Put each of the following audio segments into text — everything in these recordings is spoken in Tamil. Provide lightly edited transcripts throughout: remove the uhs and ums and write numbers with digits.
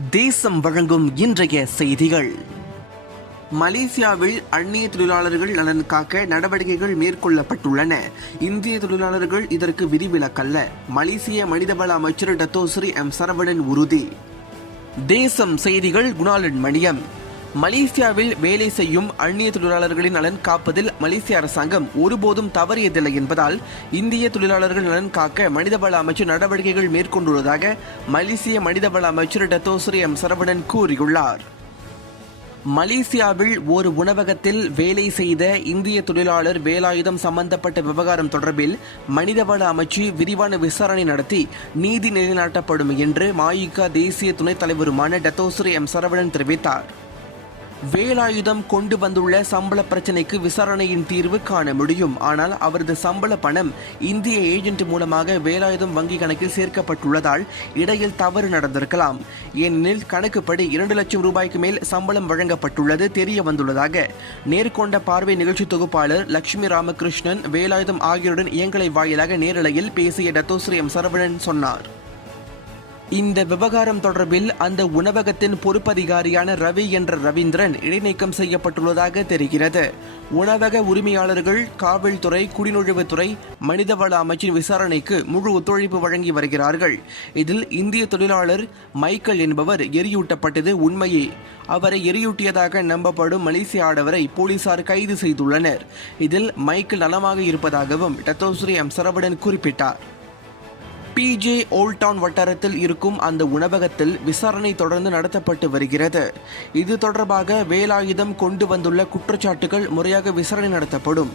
தேசம் வழங்கும் இன்றைய செய்திகள். மலேசியாவில் அந்நிய தொழிலாளர்கள் நலன் காக்க நடவடிக்கைகள் மேற்கொள்ளப்பட்டுள்ளன. இந்திய தொழிலாளர்கள் இதற்கு விதிவிலக்கல்ல. மலேசிய மனிதவள அமைச்சர் டத்தோஸ்ரீ எம் சரவணன் உறுதி. தேசம் செய்திகள். குணாளன் மணியம். மலேசியாவில் வேலை செய்யும் அந்நிய தொழிலாளர்களின் நலன் காப்பதில் மலேசிய அரசாங்கம் ஒருபோதும் தவறியதில்லை என்பதால் இந்திய தொழிலாளர்கள் நலன் காக்க மனிதவள அமைச்சர் நடவடிக்கைகள் மேற்கொண்டுள்ளதாக மலேசிய மனிதவள அமைச்சர் டத்தோஸ்ரீ எம் சரவணன் கூறியுள்ளார். மலேசியாவில் ஒரு உணவகத்தில் வேலை செய்த இந்திய தொழிலாளர் வேலாயுதம் சம்பந்தப்பட்ட விவகாரம் தொடர்பில் மனிதவள அமைச்சு விரிவான விசாரணை நடத்தி நீதி நிலைநாட்டப்படும் என்று மஇகா தேசிய துணைத் தலைவருமான டத்தோஸ்ரீ எம் சரவணன் தெரிவித்தார். வேலாயுதம் கொண்டு வந்துள்ள சம்பள பிரச்சினைக்கு விசாரணையின் தீர்வு காண முடியும். ஆனால் அவரது சம்பள பணம் இந்திய ஏஜென்ட் மூலமாக வேலாயுதம் வங்கி கணக்கில் சேர்க்கப்பட்டுள்ளதால் இடையில் தவறு நடந்திருக்கலாம். ஏனெனில் கணக்குப்படி 2 லட்சம் ரூபாய்க்கு மேல் சம்பளம் வழங்கப்பட்டுள்ளது தெரிய வந்துள்ளதாக நேர்கொண்ட பார்வை நிகழ்ச்சி தொகுப்பாளர் லட்சுமி ராமகிருஷ்ணன், வேலாயுதம் ஆகியோருடன் இயங்கலை வாயிலாக நேரலையில் பேசிய டத்தோஸ்ரீ எம் சரவணன் சொன்னார். இந்த விவகாரம் தொடர்பில் அந்த உணவகத்தின் பொறுப்பதிகாரியான ரவி என்ற ரவீந்திரன் இடைநீக்கம் செய்யப்பட்டுள்ளதாக தெரிகிறது. உணவக உரிமையாளர்கள், காவல்துறை, குடிநுழைவுத்துறை, மனிதவள அமைச்சின் விசாரணைக்கு முழு ஒத்துழைப்பு வழங்கி வருகிறார்கள். இதில் இந்திய தொழிலாளர் மைக்கேல் என்பவர் எரியூட்டப்பட்டது உண்மையே. அவரை எரியூட்டியதாக நம்பப்படும் மலேசிய ஆடவரை போலீசார் கைது செய்துள்ளனர். இதில் மைக்கேல் நலமாக இருப்பதாகவும் டத்தோஸ்ரீ எம் சரவணன் குறிப்பிட்டார். பிஜே ஓல்டவுன் வட்டாரத்தில் இருக்கும் அந்த உணவகத்தில் விசாரணை தொடர்ந்து நடத்தப்பட்டு வருகிறது. இது தொடர்பாக வேலாயுதம் கொண்டு வந்துள்ள குற்றச்சாட்டுகள் முறையாக விசாரணை நடத்தப்படும்.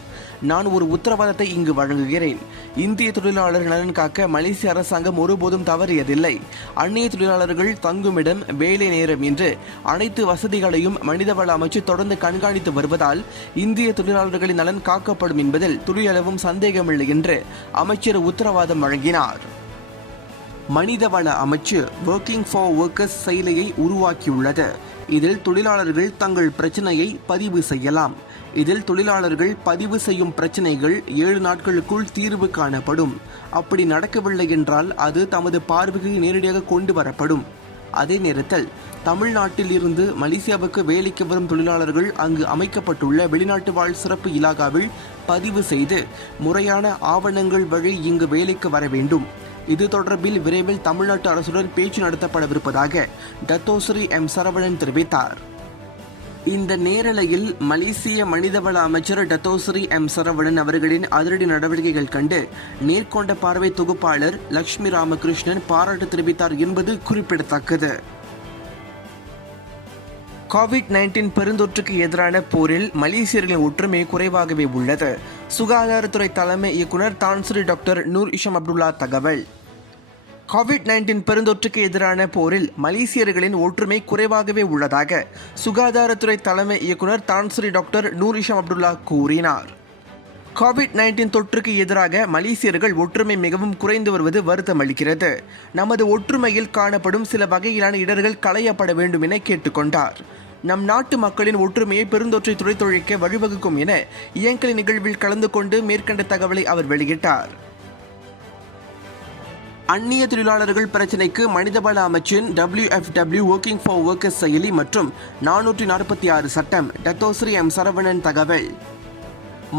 நான் ஒரு உத்தரவாதத்தை இங்கு வழங்குகிறேன். இந்திய தொழிலாளர் நலன் காக்க மலேசிய அரசாங்கம் ஒருபோதும் தவறியதில்லை. அந்நிய தொழிலாளர்கள் தங்குமிடம், வேலை நேரம் என்று அனைத்து வசதிகளையும் மனிதவள அமைச்சு தொடர்ந்து கண்காணித்து வருவதால் இந்திய தொழிலாளர்களின் நலன் காக்கப்படும் என்பதில் துளியளவும் சந்தேகமில்லை என்று அமைச்சர் உத்தரவாதம் வழங்கினார். மனிதவள அமைச்சு ஒர்க்கிங் ஃபார் ஒர்க்கர்ஸ் செயலியை உருவாக்கியுள்ளது. இதில் தொழிலாளர்கள் தங்கள் பிரச்சனையை பதிவு செய்யலாம். இதில் தொழிலாளர்கள் பதிவு செய்யும் பிரச்சனைகள் 7 நாட்களுக்குள் தீர்வு காணப்படும். அப்படி நடக்கவில்லை என்றால் அது தமது பார்வைக்கு நேரடியாக கொண்டு வரப்படும். அதே நேரத்தில் தமிழ்நாட்டில் இருந்து மலேசியாவுக்கு வேலைக்கு வரும் தொழிலாளர்கள் அங்கு அமைக்கப்பட்டுள்ள வெளிநாட்டு வாழ் சிறப்பு இலாகாவில் பதிவு செய்து முறையான ஆவணங்கள் வழி இங்கு வேலைக்கு வர வேண்டும். இது தொடர்பில் விரைவில் தமிழ்நாட்டு அரசுடன் பேச்சு நடத்தப்படவிருப்பதாக டத்தோஸ்ரீ எம் சரவணன் தெரிவித்தார். இந்த நேரலையில் மலேசிய மனிதவள அமைச்சர் டத்தோஸ்ரீ எம் சரவணன் அவர்களின் அதிரடி நடவடிக்கைகள் கண்டு நேர்கொண்ட பார்வை தொகுப்பாளர் லட்சுமி ராமகிருஷ்ணன் பாராட்டு தெரிவித்தார் என்பது குறிப்பிடத்தக்கது. கோவிட்-19 பெருந்தொற்றுக்கு எதிரான போரில் மலேசியர்களின் ஒற்றுமை குறைவாகவே உள்ளது. சுகாதாரத்துறை தலைமை இயக்குனர் Tan Sri doctor Noor Hisham Abdullah தகவல். கோவிட்-19 பெருந்தொற்றுக்கு எதிரான போரில் மலேசியர்களின் ஒற்றுமை குறைவாகவே உள்ளதாக சுகாதாரத்துறை தலைமை இயக்குனர் Tan Sri doctor Noor Hisham Abdullah கூறினார். கோவிட்-19 தொற்றுக்கு எதிராக மலேசியர்கள் ஒற்றுமை மிகவும் குறைந்து வருவது வருத்தம் அளிக்கிறது. நமது ஒற்றுமையில் காணப்படும் சில வகையிலான இடர்கள் களையப்பட வேண்டும் என கேட்டுக்கொண்டார். நம் நாட்டு மக்களின் ஒற்றுமையை பெருந்தொற்றை துடைத்தொழிக்க வழிவகுக்கும் என இயங்கலை நிகழ்வில் கலந்து கொண்டு மேற்கண்ட தகவலை அவர் வெளியிட்டார். அந்நிய தொழிலாளர்கள் பிரச்சினைக்கு மனிதவள அமைச்சின் WFW ஒர்க்கிங் ஃபார் ஒர்க்கர்ஸ் செயலி மற்றும் 446 சட்டம். டத்தோஸ்ரீ எம் சரவணன் தகவல்.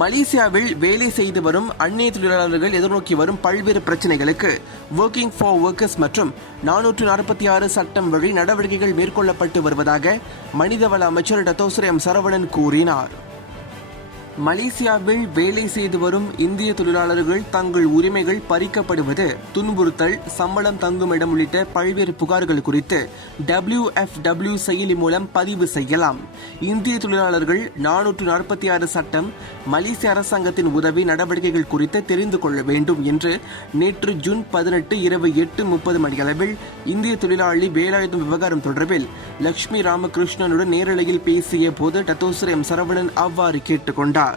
மலேசியாவில் வேலை செய்து வரும் அந்நிய தொழிலாளர்கள் எதிர்நோக்கி வரும் பல்வேறு பிரச்சினைகளுக்கு ஒர்க்கிங் ஃபார் ஒர்க்கர்ஸ் மற்றும் 446 சட்டம் வழி நடவடிக்கைகள் மேற்கொள்ளப்பட்டு வருவதாக மனிதவள அமைச்சர் டத்தோஸ்ரீ எம் சரவணன் கூறினார். மலேசியாவில் வேலை செய்து வரும் இந்திய தொழிலாளர்கள் தங்கள் உரிமைகள் பறிக்கப்படுவது, துன்புறுத்தல், சம்பளம் தங்குமிடம் உள்ளிட்ட பல்வேறு புகார்கள் குறித்து WFW செயலி மூலம் பதிவு செய்யலாம். இந்திய தொழிலாளர்கள் 446 சட்டம், மலேசிய அரசாங்கத்தின் உதவி நடவடிக்கைகள் குறித்து தெரிந்து கொள்ள வேண்டும் என்று நேற்று ஜூன் 18 இரவு 8:30 மணியளவில் இந்திய தொழிலாளி வேலாயுதம் விவகாரம் தொடர்பில் லட்சுமி ராமகிருஷ்ணனுடன் நேரலையில் பேசிய போது டத்தோஸ்ரீ எம் சரவணன் அவ்வாறு கேட்டுக்கொண்டார்.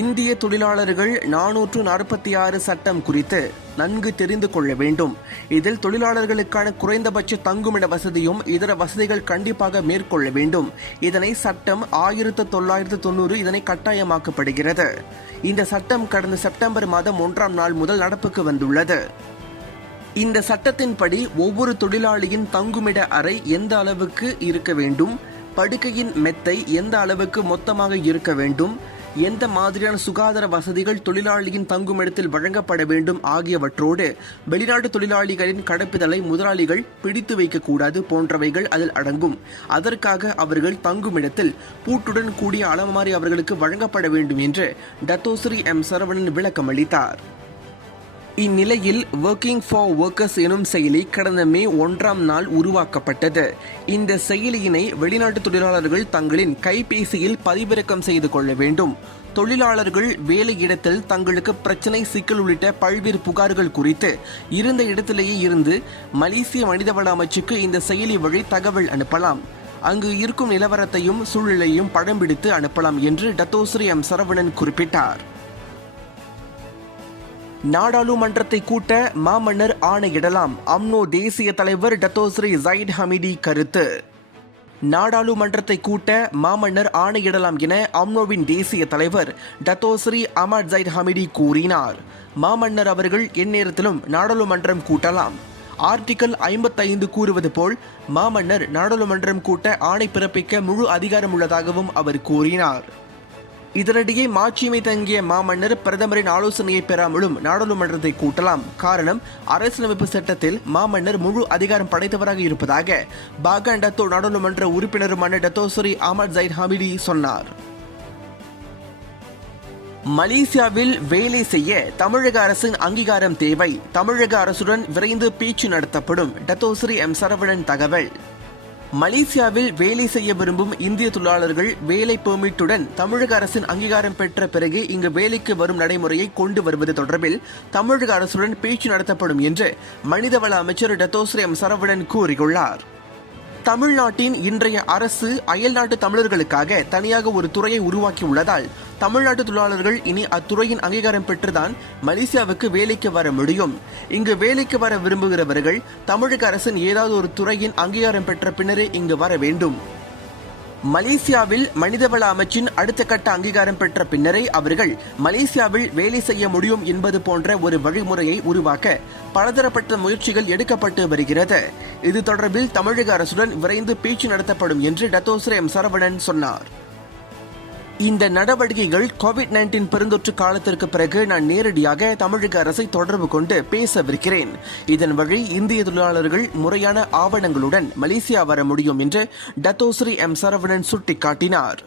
இந்திய தொழிலாளர்கள் 446 சட்டம் குறித்து நன்கு தெரிந்து கொள்ள வேண்டும். இதில் தொழிலாளர்களுக்கான குறைந்தபட்ச தங்குமிட வசதியும் இதர வசதிகள் கண்டிப்பாக மேற்கொள்ள வேண்டும். இதனை சட்டம் 1990 இதனை கட்டாயமாக்கப்படுகிறது. இந்த சட்டம் கடந்த செப்டம்பர் மாதம் 1ஆம் நாள் முதல் நடப்புக்கு வந்துள்ளது. இந்த சட்டத்தின்படி ஒவ்வொரு தொழிலாளியின் தங்குமிட அறை எந்த அளவுக்கு இருக்க வேண்டும், படுக்கையின் மெத்தை எந்த அளவுக்கு மொத்தமாக இருக்க வேண்டும், எந்த மாதிரியான சுகாதார வசதிகள் தொழிலாளியின் தங்குமிடத்தில் வழங்கப்பட வேண்டும் ஆகியவற்றோடு வெளிநாட்டு தொழிலாளிகளின் கடப்பிதழை முதலாளிகள் பிடித்து வைக்கக்கூடாது போன்றவைகள் அதில் அடங்கும். அதற்காக அவர்கள் தங்குமிடத்தில் பூட்டுடன் கூடிய அலமாரி அவர்களுக்கு வழங்கப்பட வேண்டும் என்று டத்தோஸ்ரீ எம் சரவணன் விளக்கமளித்தார். இந்நிலையில் ஒர்க்கிங் ஃபார் ஒர்க்கர்ஸ் எனும் செயலி கடந்த மே 1ஆம் நாள் உருவாக்கப்பட்டது. இந்த செயலியினை வெளிநாட்டு தொழிலாளர்கள் தங்களின் கைபேசியில் பதிவிறக்கம் செய்து கொள்ள வேண்டும். தொழிலாளர்கள் வேலையிடத்தில் தங்களுக்கு பிரச்சனை, சிக்கல் உள்ளிட்ட பல்வேறு புகார்கள் குறித்து இருந்த இடத்திலேயே இருந்து மலேசிய மனிதவள அமைச்சுக்கு இந்த செயலி வழி தகவல் அனுப்பலாம். அங்கு இருக்கும் நிலவரத்தையும் சூழ்நிலையும் படம் பிடித்து அனுப்பலாம் என்று டத்தோஸ்ரீ எம் சரவணன் குறிப்பிட்டார். நாடாளுமன்றத்தை கூட்ட மாமன்னர் ஆணையிடலாம். அம்னோ தேசிய தலைவர் டத்தோஸ்ரீ ஜைட் ஹமிடி கருத்து. நாடாளுமன்றத்தை கூட்ட மாமன்னர் ஆணையிடலாம் என அம்னோவின் தேசிய தலைவர் டத்தோஸ்ரீ அமட் ஜைட் ஹமிடி கூறினார். மாமன்னர் அவர்கள் எந்நேரத்திலும் நாடாளுமன்றம் கூட்டலாம். ஆர்டிகல் 55 கூறுவது போல் மாமன்னர் நாடாளுமன்றம் கூட்ட ஆணை பிறப்பிக்க முழு அதிகாரம் உள்ளதாகவும் அவர் கூறினார். இதனிடையே மாட்சிமை தங்கிய மாமன்னர் பிரதமரின் ஆலோசனையை பெறாமலும் நாடாளுமன்றத்தை கூட்டலாம். காரணம், அரசியலமைப்பு சட்டத்தில் மாமன்னர் முழு அதிகாரம் படைத்தவராக இருப்பதாக பாகான் டத்தோ நாடாளுமன்ற உறுப்பினருமான டத்தோஸ்ரீ அமட் ஜைட் ஹமிடி சொன்னார். மலேசியாவில் வேலை செய்ய தமிழக அரசின் அங்கீகாரம் தேவை. தமிழக அரசுடன் விரைந்து பேச்சு நடத்தப்படும். டத்தோஸ்ரீ எம் சரவணன் தகவல். மலேசியாவில் வேலை செய்ய விரும்பும் இந்திய தொழிலாளர்கள் வேலை பெர்மிட்டுடன் தமிழக அரசின் அங்கீகாரம் பெற்ற பிறகு இங்கு வேலைக்கு வரும் நடைமுறையை கொண்டு வருவது தொடர்பில் தமிழக அரசுடன் பேச்சு நடத்தப்படும் என்று மனிதவள அமைச்சர் டத்தோஸ்ரீ எம் சரவணன் கூறியுள்ளார். தமிழ்நாட்டின் இன்றைய அரசு அயல்நாட்டு தமிழர்களுக்காக தனியாக ஒரு துறையை உருவாக்கியுள்ளதால் தமிழ்நாட்டு தொழிலாளர்கள் இனி அத்துறையின் அங்கீகாரம் பெற்றுதான் மலேசியாவுக்கு வேலைக்கு வர முடியும். இங்கு வேலைக்கு வர விரும்புகிறவர்கள் தமிழக அரசின் ஏதாவது ஒரு துறையின் அங்கீகாரம் பெற்ற பின்னரே இங்கு வர வேண்டும். மலேசியாவில் மனிதவள அமைச்சின் அடுத்த கட்ட அங்கீகாரம் பெற்ற பின்னரே அவர்கள் மலேசியாவில் வேலை செய்ய முடியும் என்பது போன்ற ஒரு வழிமுறையை உருவாக்க பலதரப்பட்ட முயற்சிகள் எடுக்கப்பட்டு வருகிறது. இது தொடர்பில் தமிழக அரசுடன் விரைந்து பேச்சு நடத்தப்படும் என்று டத்தோஸ்ரீ எம் சரவணன் சொன்னார். இந்த நடவடிக்கைகள் கோவிட்-19 பெருந்தொற்று காலத்திற்கு பிறகு நான் நேரடியாக தமிழக அரசை தொடர்பு கொண்டு பேசவிருக்கிறேன். இதன் வழி இந்திய தொழிலாளர்கள் முறையான ஆவணங்களுடன் மலேசியா வர முடியும் என்று டத்தோஸ்ரீ எம் சரவணன் சுட்டிக்காட்டினார்.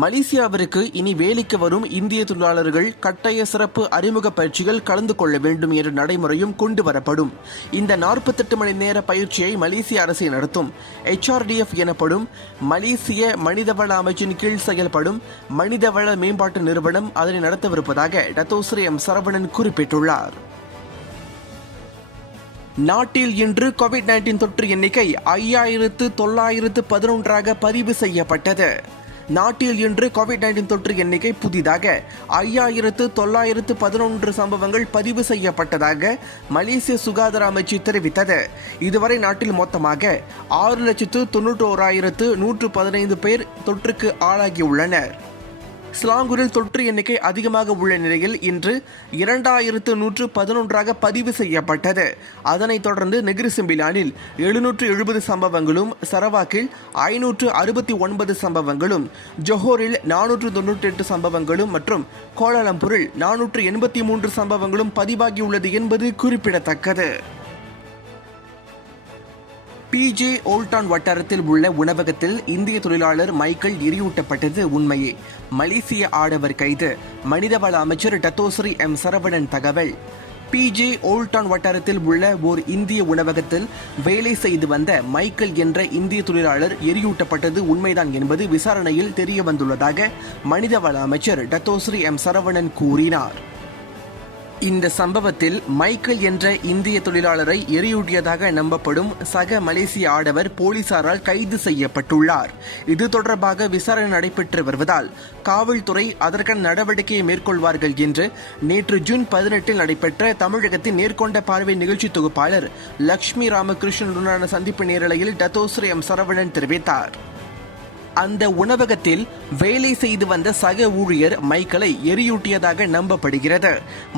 மலேசியாவிற்கு இனி வேலைக்கு வரும் இந்திய தொழிலாளர்கள் கட்டாய சிறப்பு அறிமுக பயிற்சிகள் கலந்து கொள்ள வேண்டும் என்ற நடைமுறையும் கொண்டு வரப்படும். இந்த 48 மணி நேர பயிற்சியை மலேசிய அரசு நடத்தும். HRDF எனப்படும் மலேசிய மனிதவள அமைச்சின் கீழ் செயல்படும் மனிதவள மேம்பாட்டு நிறுவனம் அதனை நடத்தவிருப்பதாக டத்தோஸ்ரீ எம் சரவணன் குறிப்பிட்டுள்ளார். நாட்டில் இன்று கோவிட்-19 தொற்று எண்ணிக்கை 5911 பதிவு செய்யப்பட்டது. நாட்டில் இன்று கோவிட்-19 தொற்று எண்ணிக்கை புதிதாக 5911 சம்பவங்கள் பதிவு செய்யப்பட்டதாக மலேசிய சுகாதார அமைச்சு தெரிவித்தது. இதுவரை நாட்டில் மொத்தமாக 6,91,115 பேர் தொற்றுக்கு ஆளாகியுள்ளனர். ஸ்லாங்கூரில் தொற்று எண்ணிக்கை அதிகமாக உள்ள நிலையில் இன்று 2111 பதிவு செய்யப்பட்டது. அதனைத் தொடர்ந்து நெகிரி செம்பிலானில் 770 சம்பவங்களும், சரவாக்கில் 569 சம்பவங்களும், ஜொஹோரில் 498 சம்பவங்களும் மற்றும் கோலாலம்பூரில் 483 சம்பவங்களும் பதிவாகியுள்ளது என்பது குறிப்பிடத்தக்கது. PJ ஓல்டான் வட்டாரத்தில் உள்ள உணவகத்தில் இந்திய தொழிலாளர் மைக்கேல் எரியூட்டப்பட்டது உண்மையே. மலேசிய ஆடவர் கைது. மனிதவள அமைச்சர் டத்தோஸ்ரீ எம் சரவணன் தகவல். PJ ஓல்டான் வட்டாரத்தில் உள்ள ஓர் இந்திய உணவகத்தில் வேலை செய்து வந்த மைக்கேல் என்ற இந்திய தொழிலாளர் எரியூட்டப்பட்டது உண்மைதான் என்பது விசாரணையில் தெரிய வந்துள்ளதாக மனிதவள அமைச்சர் டத்தோஸ்ரீ எம் சரவணன் கூறினார். இந்த சம்பவத்தில் மைக்கேல் என்ற இந்திய தொழிலாளரை எரியூட்டியதாக நம்பப்படும் சக மலேசிய ஆடவர் போலீசாரால் கைது செய்யப்பட்டுள்ளார். இது தொடர்பாக விசாரணை நடைபெற்று வருவதால் காவல்துறை அதற்கான நடவடிக்கையை மேற்கொள்வார்கள் என்று நேற்று ஜூன் 18 நடைபெற்ற தமிழகத்தின் நேர்கொண்ட பார்வை நிகழ்ச்சி தொகுப்பாளர் லக்ஷ்மி ராமகிருஷ்ணனுடனான சந்திப்பு நேரலையில் டத்தோஸ்ரீ எம் சரவணன் தெரிவித்தார். அந்த உணவகத்தில் வேலை செய்து வந்த சக ஊழியர் மைக்கேலை எரியூட்டியதாக நம்பப்படுகிறது.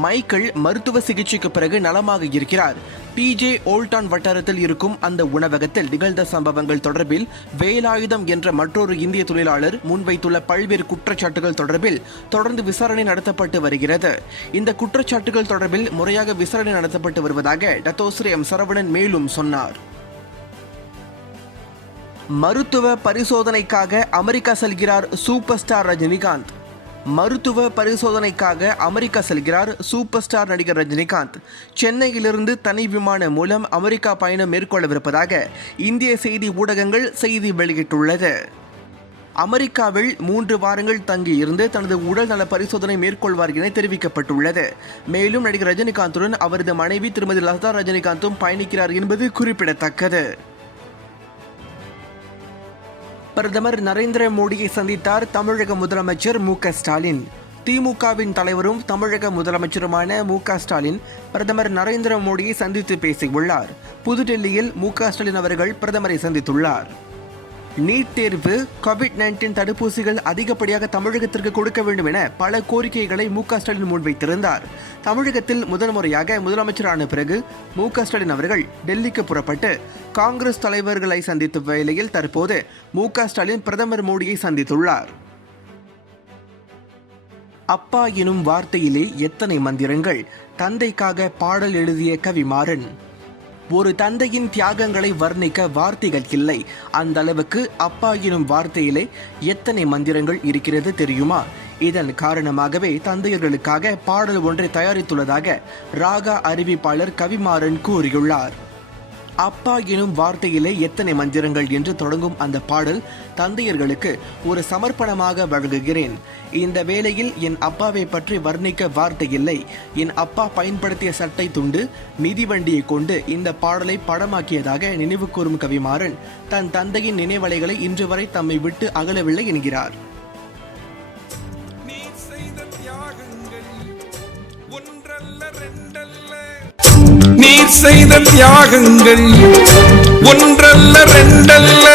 மைக்கேல் மருத்துவ சிகிச்சைக்கு பிறகு நலமாக இருக்கிறார். PJ ஓல்டான் வட்டாரத்தில் இருக்கும் அந்த உணவகத்தில் நிகழ்ந்த சம்பவங்கள் தொடர்பில் வேலாயுதம் என்ற மற்றொரு இந்திய தொழிலாளர் முன்வைத்துள்ள பல்வேறு குற்றச்சாட்டுகள் தொடர்பில் தொடர்ந்து விசாரணை நடத்தப்பட்டு வருகிறது. இந்த குற்றச்சாட்டுகள் தொடர்பில் முறையாக விசாரணை நடத்தப்பட்டு வருவதாக டத்தோஸ்ரீ M. சரவணன் மேலும் சொன்னார். மருத்துவ பரிசோதனைக்காக அமெரிக்கா செல்கிறார் சூப்பர் ஸ்டார் ரஜினிகாந்த். மருத்துவ பரிசோதனைக்காக அமெரிக்கா செல்கிறார் சூப்பர் ஸ்டார் நடிகர் ரஜினிகாந்த். சென்னையிலிருந்து தனி விமானம் மூலம் அமெரிக்கா பயணம் மேற்கொள்ளவிருப்பதாக இந்திய செய்தி ஊடகங்கள் செய்தி வெளியிட்டுள்ளது. அமெரிக்காவில் 3 வாரங்கள் தங்கியிருந்து தனது உடல் நல பரிசோதனை மேற்கொள்வார் என தெரிவிக்கப்பட்டுள்ளது. மேலும் நடிகர் ரஜினிகாந்துடன் அவரது மனைவி திருமதி லதா ரஜினிகாந்தும் பயணிக்கிறார் என்பது குறிப்பிடத்தக்கது. பிரதமர் நரேந்திர மோடியை சந்தித்தார் தமிழக முதலமைச்சர் M. ஸ்டாலின். திமுகவின் தலைவரும் தமிழக முதலமைச்சருமான M. ஸ்டாலின் பிரதமர் நரேந்திர மோடியை சந்தித்து பேசியுள்ளார். புதுடெல்லியில் M. ஸ்டாலின் அவர்கள் பிரதமரை சந்தித்துள்ளார். நீட் தேர்வு, COVID-19 தடுப்பூசிகள் அதிகப்படியாக தமிழகத்திற்கு கொடுக்க வேண்டும் என பல கோரிக்கைகளை M. ஸ்டாலின் முன்வைத்திருந்தார். தமிழகத்தில் முதல் முறையாக முதலமைச்சரான பிறகு M. ஸ்டாலின் அவர்கள் டெல்லிக்கு புறப்பட்டு காங்கிரஸ் தலைவர்களை சந்தித்த வேளையில் தற்போது M. ஸ்டாலின் பிரதமர் மோடியை சந்தித்துள்ளார். அப்பா எனும் வார்த்தையிலே எத்தனை மந்திரங்கள், தந்தைக்காக பாடல் எழுதிய கவிமாறன். ஒரு தந்தையின் தியாகங்களை வர்ணிக்க வார்த்தைகள் இல்லை. அந்த அளவுக்கு அப்பா எனும் வார்த்தையிலே எத்தனை மந்திரங்கள் இருக்கிறது தெரியுமா? இதன் காரணமாகவே தந்தையர்களுக்காக பாடல் ஒன்றை தயாரித்துள்ளதாக ராகா அறிவிப்பாளர் கவிமாறன் கூறியுள்ளார். அப்பா எனும் வார்த்தையிலே எத்தனை மந்திரங்கள் என்று தொடங்கும் அந்த பாடல் தந்தையர்களுக்கு ஒரு சமர்ப்பணமாக வழங்குகிறேன். இந்த வேளையில் என் அப்பாவை பற்றி வர்ணிக்க வார்த்தை இல்லை. என் அப்பா பயன்படுத்திய சட்டை துண்டு, மிதிவண்டியை கொண்டு இந்த பாடலை படமாக்கியதாக நினைவு கூறும் கவிமாறன் தன் தந்தையின் நினைவலைகளை இன்று வரை தம்மை விட்டு அகலவில்லை என்கிறார். நீர் செய்த தியாகங்கள் ஒன்றல்ல ரெண்டல்ல,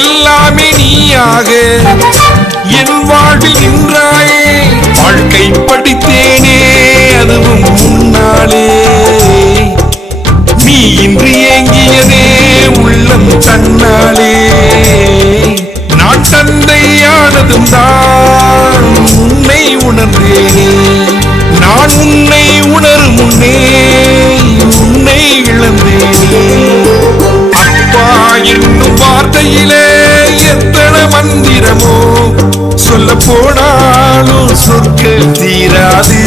எல்லாமே நீயாக என் வாழ்வில் நின்றாயே. வாழ்க்கை படித்தேனே அதுவும் முன்னாலே, நீ இன்று ஏங்கியதே உள்ளம் தன்னாலே. நான் தந்தையானதும் தான் உன்னை உணர்ந்தேனே, நான் உன்னை உணரும் முன்னே உன்னை இழந்தேனே. அப்பா என்னும் வார்த்தையிலே எத்தனை மந்திரமோ, சொல்ல போனாலும் சொற்கள் தீராது.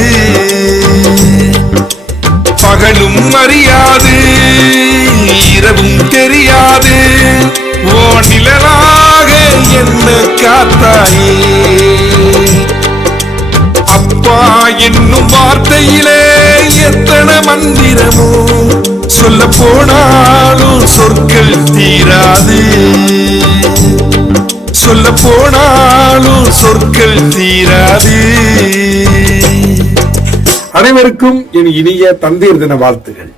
பகலும் அறியாது இரவும் தெரியாது, ஓ நிழலாக என்ன காத்தாயே. அப்பா என்னும் வார்த்தையிலே எத்தனை மந்திரமோ, சொல்ல போனாலும் சொற்கள் தீராது. சொல்ல போனாலும் சொற்கள் தீராது. அனைவருக்கும் என் இனிய தந்தையர் தின வாழ்த்துகள்.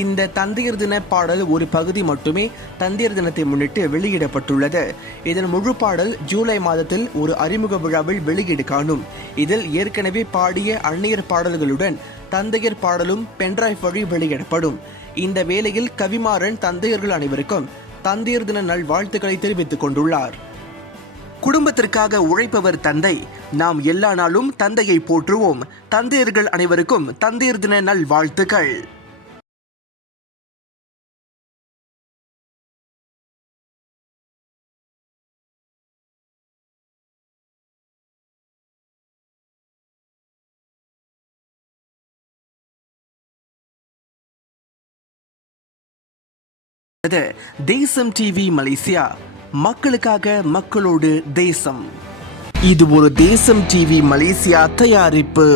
இந்த தந்தையர் தின பாடல் ஒரு பகுதி மட்டுமே தந்தையர் தினத்தை முன்னிட்டு வெளியிடப்பட்டுள்ளது. இதன் முழு பாடல் ஜூலை மாதத்தில் ஒரு அறிமுக விழாவில் வெளியீடு காணும். இதில் ஏற்கனவே பாடிய அந்நியர் பாடல்களுடன் தந்தையர் பாடலும் பென்டிரைவ் வழி வெளியிடப்படும். இந்த வேளையில் கவிமாறன் தந்தையர்கள் அனைவருக்கும் தந்தையர் தின நல் வாழ்த்துக்களை தெரிவித்துக் கொண்டுள்ளார். குடும்பத்திற்காக உழைப்பவர் தந்தை. நாம் எல்லா நாளும் தந்தையை போற்றுவோம். தந்தையர்கள் அனைவருக்கும் தந்தையர் தின நல் வாழ்த்துக்கள். தேசம் டிவி மலேசியா, மக்களுக்காக மக்களோடு தேசம். இது ஒரு தேசம் டிவி மலேசியா தயாரிப்பு.